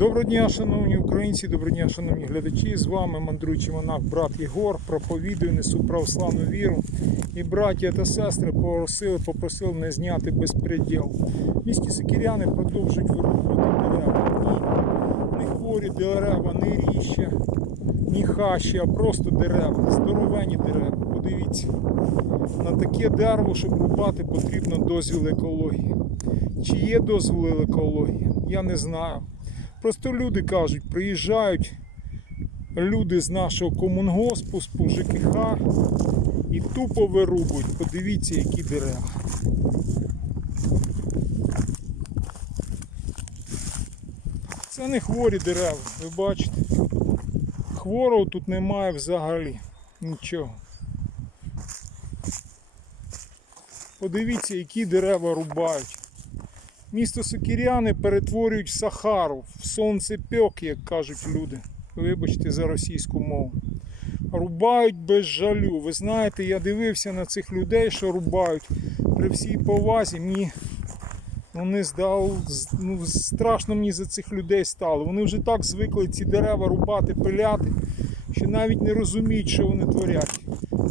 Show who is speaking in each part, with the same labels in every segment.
Speaker 1: Доброго дня, шановні українці, доброго дня, шановні глядачі. З вами мандруючий монах, брат Єгор. Проповідую, несу православну віру. І браття та сестри попросили, попросили мене зняти безпреділ. Міські сикіряни продовжують вирубувати дерева. Ні, не хворі дерева, не ріща, ні хащі, а просто дерева. Здоровені дерева. Подивіться. На таке дерево, щоб рубати, потрібно дозвіл екології. Чи є дозвіл екології? Я не знаю. Просто люди кажуть, приїжджають люди з нашого комунгоспу, з ЖКХ і тупо вирубують. Подивіться, які дерева. Це не хворі дерева, ви бачите. Хворого тут немає взагалі. Нічого. Подивіться, які дерева рубають. Місто Сокіряни перетворюють Сахару, в сонцепьок, як кажуть люди. Вибачте за російську мову. Рубають без жалю. Ви знаєте, я дивився на цих людей, що рубають. При всій повазі мені ну, здав, ну, страшно мені за цих людей стало. Вони вже так звикли ці дерева рубати, пиляти, що навіть не розуміють, що вони творять.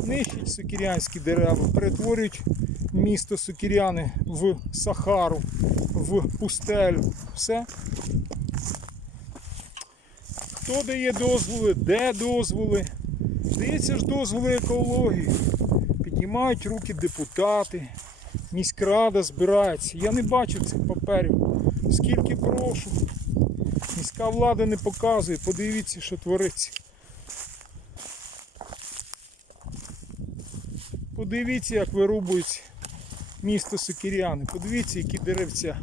Speaker 1: Нищать сокірянські дерева, перетворюють місто Сокіряни в Сахару, в пустелю. Все. Хто дає дозволи, де дозволи? Здається ж дозволи екології. Піднімають руки депутати, міськрада збирається. Я не бачу цих паперів. Скільки прошу. Міська влада не показує, подивіться, що твориться. Подивіться, як вирубують місто Сокіряни. Подивіться, які деревця.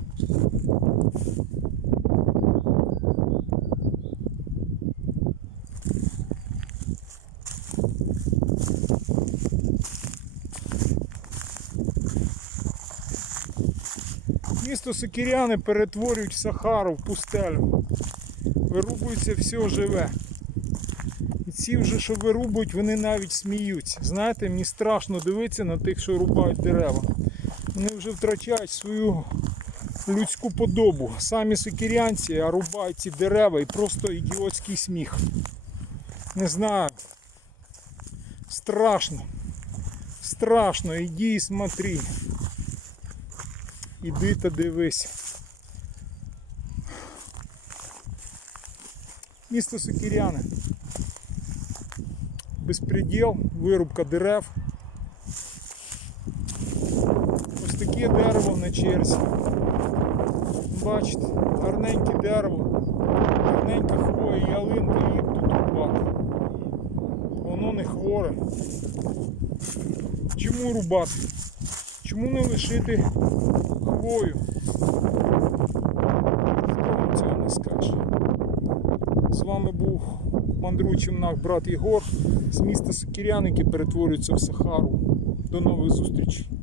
Speaker 1: Місто Сокіряни перетворюють Сахару, в пустелю. Вирубується все живе. І ці вже, що вирубують, вони навіть сміються. Знаєте, мені страшно дивитися на тих, що рубають дерева. Вони вже втрачають свою людську подобу. Самі сокірянці, рубають ці дерева і просто ідіотський сміх. Не знаю. Страшно. Страшно, іди і смотри. Іди та дивись. Місто Сокіряне. Безпреділ, вирубка дерев. Ось таке дерево на черзі. Бачите, гарненьке дерево, гарненька хвоя, ялинка її тут рубати. Воно не хворе. Чому рубати? Чому не лишити хвою? Хто цього не скаже? З вами був мандруючий мнах брат Єгор з міста Сокірян, який перетворюється в Сахару. До нових зустрічей.